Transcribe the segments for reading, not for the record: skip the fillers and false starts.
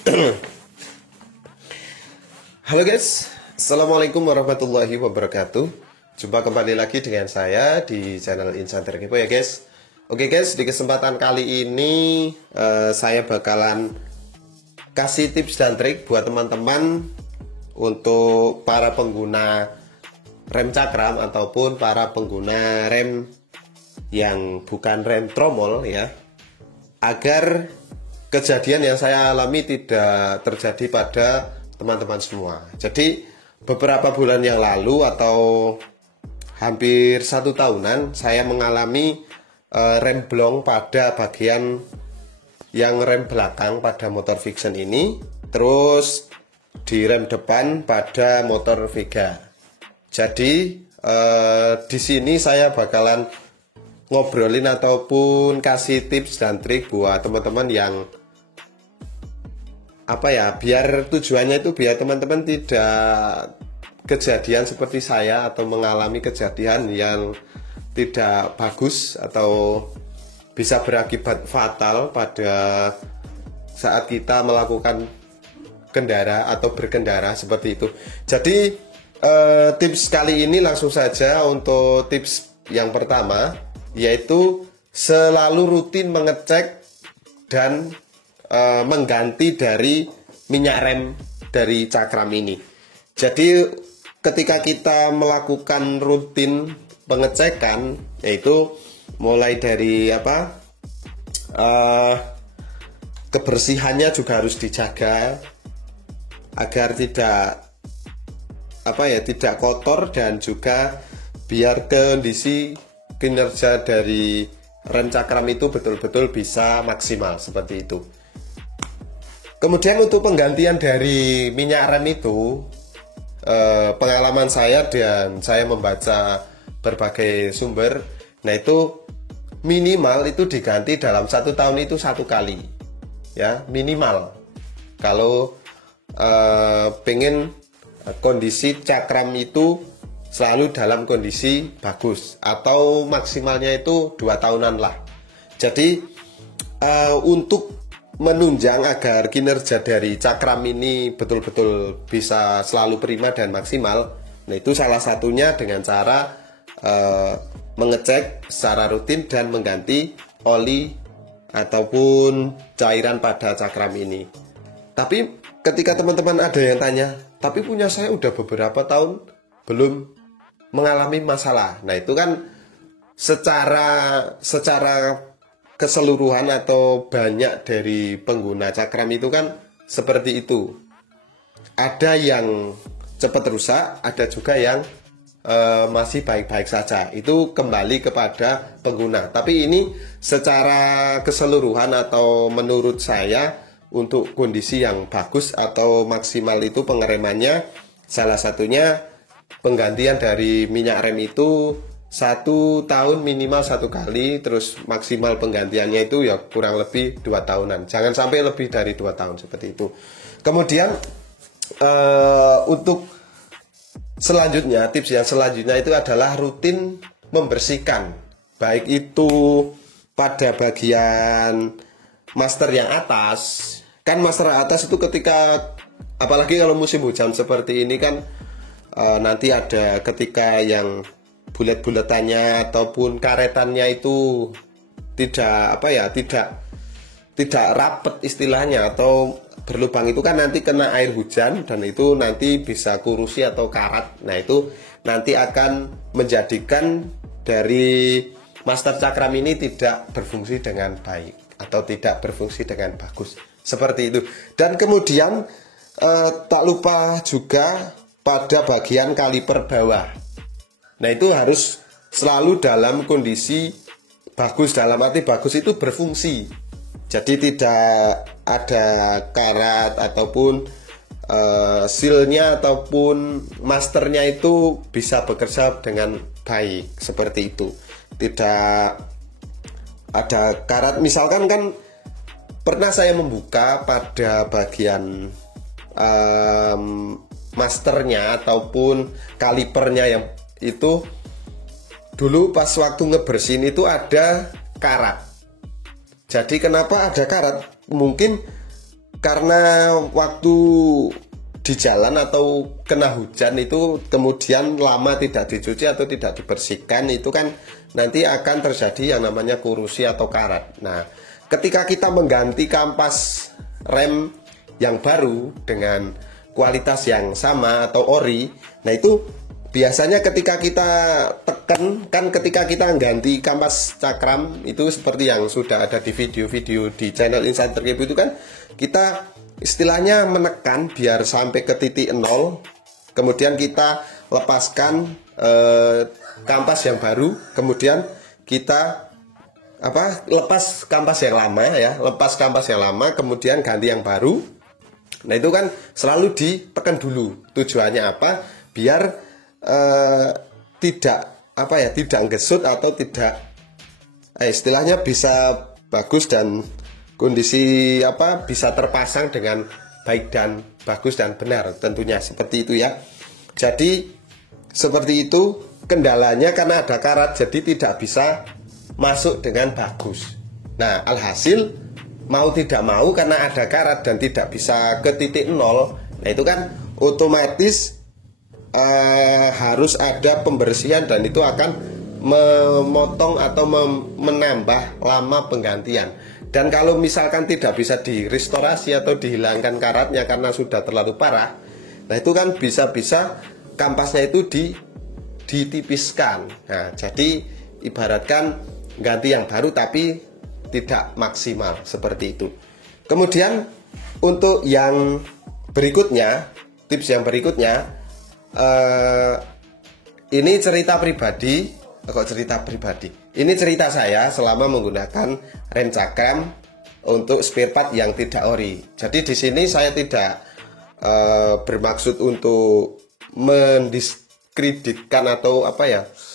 Halo guys, Assalamualaikum warahmatullahi wabarakatuh. Jumpa kembali lagi dengan saya di channel Insan Terkepo ya guys. Oke guys, di kesempatan kali ini saya bakalan kasih tips dan trik buat teman-teman untuk para pengguna rem cakram ataupun para pengguna rem yang bukan rem tromol ya, agar kejadian yang saya alami tidak terjadi pada teman-teman semua. Jadi beberapa bulan yang lalu atau hampir 1 tahunan saya mengalami rem blong pada bagian yang rem belakang pada motor Vixion ini, terus di rem depan pada motor Vega. Jadi di sini saya bakalan ngobrolin ataupun kasih tips dan trik buat teman-teman yang biar tujuannya itu biar teman-teman tidak kejadian seperti saya atau mengalami kejadian yang tidak bagus atau bisa berakibat fatal pada saat kita melakukan kendara atau berkendara seperti itu. Jadi tips kali ini langsung saja untuk tips yang pertama, yaitu selalu rutin mengecek dan mengganti dari minyak rem dari cakram ini. Jadi ketika kita melakukan rutin pengecekan, yaitu mulai dari kebersihannya juga harus dijaga agar tidak kotor, dan juga biar kondisi kinerja dari rem cakram itu betul-betul bisa maksimal seperti itu. Kemudian untuk penggantian dari minyak rem itu, pengalaman saya dan saya membaca berbagai sumber, nah itu minimal itu diganti dalam 1 tahun itu 1 kali ya, minimal. Kalau pengen kondisi cakram itu selalu dalam kondisi bagus, atau maksimalnya itu 2 tahunan lah. Jadi untuk menunjang agar kinerja dari cakram ini betul-betul bisa selalu prima dan maksimal, nah itu salah satunya dengan cara mengecek secara rutin dan mengganti oli ataupun cairan pada cakram ini. Tapi ketika teman-teman ada yang tanya, tapi punya saya udah beberapa tahun belum mengalami masalah. Nah itu kan secara keseluruhan atau banyak dari pengguna cakram itu kan seperti itu. Ada yang cepat rusak, ada juga yang masih baik-baik saja. Itu kembali kepada pengguna. Tapi ini secara keseluruhan atau menurut saya, untuk kondisi yang bagus atau maksimal itu pengeremannya, salah satunya penggantian dari minyak rem itu 1 tahun minimal 1 kali, terus maksimal penggantiannya itu ya kurang lebih 2 tahunan. Jangan sampai lebih dari 2 tahun seperti itu. Kemudian untuk selanjutnya, tips yang selanjutnya itu adalah rutin membersihkan, baik itu pada bagian master yang atas. Kan master atas itu ketika, apalagi kalau musim hujan seperti ini kan, nanti ada ketika yang bulet-buletannya ataupun karetannya itu tidak rapet istilahnya, atau berlubang, itu kan nanti kena air hujan dan itu nanti bisa kurusi atau karat. Nah itu nanti akan menjadikan dari master cakram ini tidak berfungsi dengan baik atau tidak berfungsi dengan bagus seperti itu. Dan kemudian tak lupa juga pada bagian kaliper bawah. Nah itu harus selalu dalam kondisi bagus, dalam arti bagus itu berfungsi. Jadi tidak ada karat ataupun sealnya ataupun masternya itu bisa bekerja dengan baik seperti itu. Tidak ada karat, misalkan kan pernah saya membuka pada bagian masternya ataupun kalipernya yang itu dulu pas waktu ngebersihin itu ada karat. Jadi kenapa ada karat? Mungkin karena waktu di jalan atau kena hujan itu kemudian lama tidak dicuci atau tidak dibersihkan, itu kan nanti akan terjadi yang namanya korosi atau karat. Nah, ketika kita mengganti kampas rem yang baru dengan kualitas yang sama atau ori, nah itu biasanya ketika kita tekan, kan ketika kita ganti kampas cakram itu seperti yang sudah ada di video-video di channel Insight Terkepo itu kan, kita istilahnya menekan biar sampai ke titik 0, kemudian kita lepaskan kampas yang baru, kemudian kita lepas kampas yang lama ya, lepas kampas yang lama kemudian ganti yang baru. Nah itu kan selalu ditekan dulu. Tujuannya apa? Biar tidak tidak gesut atau tidak istilahnya bisa bagus dan kondisi bisa terpasang dengan baik dan bagus dan benar, tentunya seperti itu ya. Jadi seperti itu kendalanya, karena ada karat jadi tidak bisa masuk dengan bagus. Nah, alhasil mau tidak mau karena ada karat dan tidak bisa ke titik 0, nah itu kan otomatis harus ada pembersihan dan itu akan memotong atau menambah lama penggantian. Dan kalau misalkan tidak bisa direstorasi atau dihilangkan karatnya karena sudah terlalu parah, nah itu kan bisa-bisa kampasnya itu ditipiskan. Nah, jadi ibaratkan ganti yang baru tapi tidak maksimal seperti itu. Kemudian untuk yang berikutnya, tips yang berikutnya, ini cerita pribadi. Ini cerita saya selama menggunakan rem cakram untuk spare part yang tidak ori. Jadi di sini saya tidak bermaksud untuk mendiskreditkan atau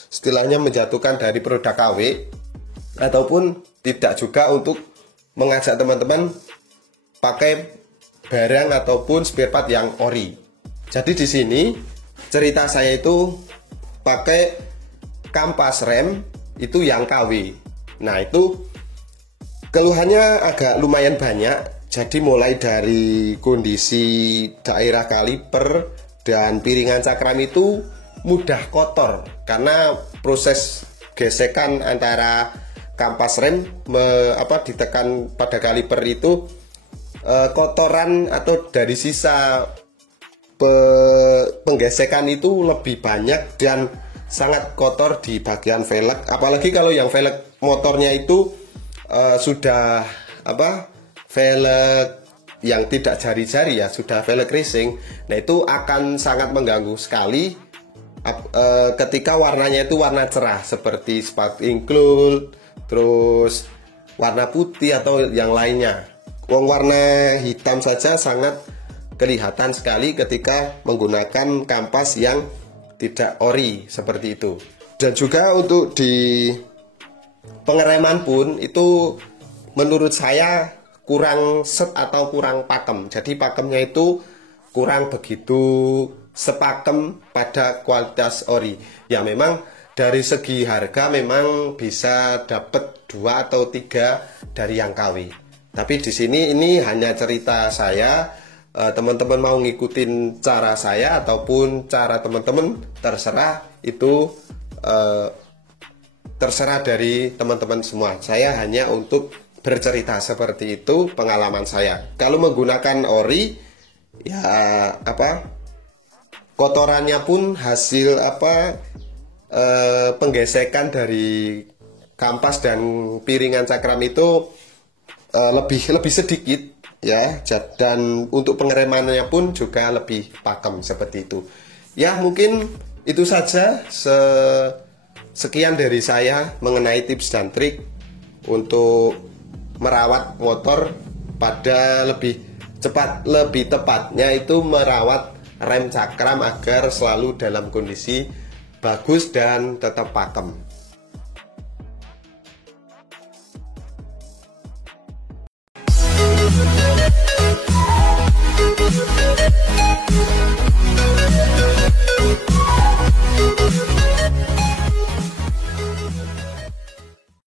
istilahnya menjatuhkan dari produk KW, ataupun tidak juga untuk mengajak teman-teman pakai barang ataupun spare part yang ori. Jadi di sini cerita saya itu pakai kampas rem itu yang KW. Nah itu keluhannya agak lumayan banyak. Jadi mulai dari kondisi daerah kaliper dan piringan cakram itu mudah kotor karena proses gesekan antara kampas rem ditekan pada kaliper itu, kotoran atau dari sisa penggesekan itu lebih banyak dan sangat kotor di bagian velg. Apalagi kalau yang velg motornya itu sudah velg yang tidak jari-jari ya, sudah velg racing. Nah itu akan sangat mengganggu sekali ketika warnanya itu warna cerah seperti sparkling gold, terus warna putih atau yang lainnya. Warna hitam saja sangat kelihatan sekali ketika menggunakan kampas yang tidak ori seperti itu. Dan juga untuk di pengereman pun itu menurut saya kurang set atau kurang pakem. Jadi pakemnya itu kurang begitu sepakem pada kualitas ori. Ya memang dari segi harga memang bisa dapat 2 atau 3 dari yang KW. Tapi di sini ini hanya cerita saya. Teman-teman mau ngikutin cara saya ataupun cara teman-teman terserah, itu terserah dari teman-teman semua. Saya hanya untuk bercerita seperti itu pengalaman saya. Kalau menggunakan ori ya kotorannya pun hasil penggesekan dari kampas dan piringan cakram itu lebih sedikit ya, dan untuk pengeremannya pun juga lebih pakem seperti itu. Ya mungkin itu saja sekian dari saya mengenai tips dan trik untuk merawat motor pada lebih cepat, lebih tepatnya itu merawat rem cakram agar selalu dalam kondisi bagus dan tetap pakem.